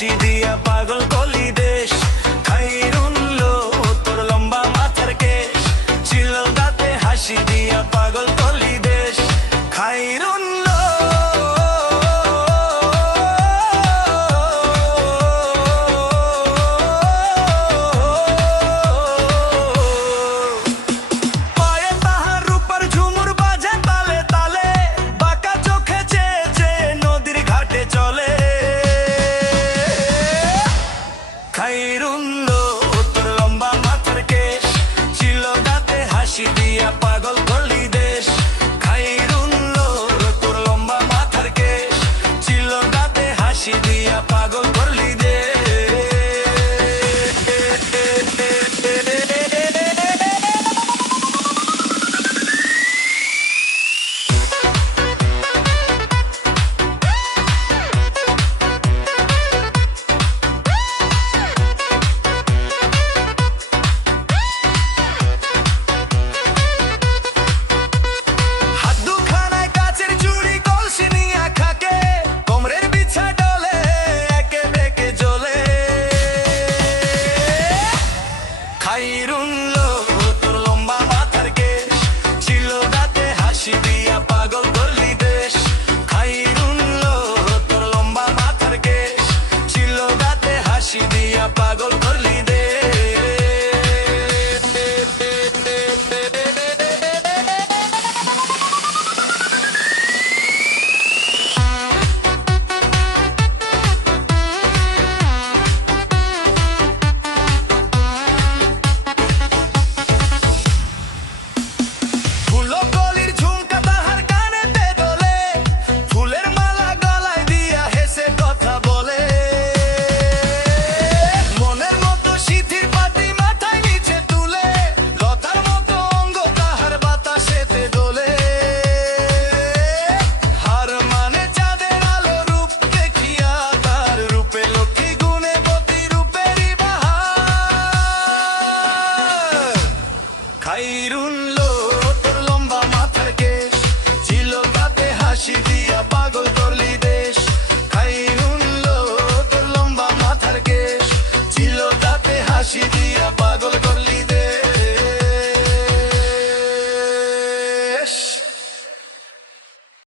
হাসি দিয়া পাগল কলি দেশ। খাইরুল্লো তোর লম্বা মাথার কেশ, ছিল দাঁতে হাসি দিয়া পাগল কলি দেশ। খাইরুল্লো পায়ে তাহার রূপার ঝুমুর বাজে তালে তালে, বাঁকা চোখে চেয়ে চেয়ে নদীর ঘাটে চলে। খাইরুল্লো তোর লম্বা মাথার কেশ, ছিল দাঁতে হাসি দিয়া পাগল কলি দেশ। খাইরুল্লো তোর লম্বা মাথার কেশ, ছিল দাঁতে হাসি দিয়া পাগল করলি দেশ। হাত দুখানায় কাচের চুড়ি কলসি নিয়া খাকে, কোমরের বিছা ডলে একে বেঁকে জ্বলে। খাইরুল্লো তোর লম্বা মাথার কেশ, ছিল দাঁতে হাসি দিয়া পাগল করলি দেশ। খাইরুল্লো তোর লম্বা মাথার কেশ, ছিল দাঁতে হাসি দিয়া পাগল করলি দেশ। ফুলো কলির ঝুমকা তাহার কানেতে দোলে, ফুলের মালা গলায় দিয়া হেসে কথা বলে। মনের মতো সিঁথির পাতি মাথায় নিচে তুলে, লতার মতো অঙ্গ তাহার বাতাসেতে দোলে। হার মানে চাঁদের আলো রূপ দেখিয়া, তার রূপে লক্ষ্মী গুণে বতী রূপেরই বাহার। খাইরুল্লো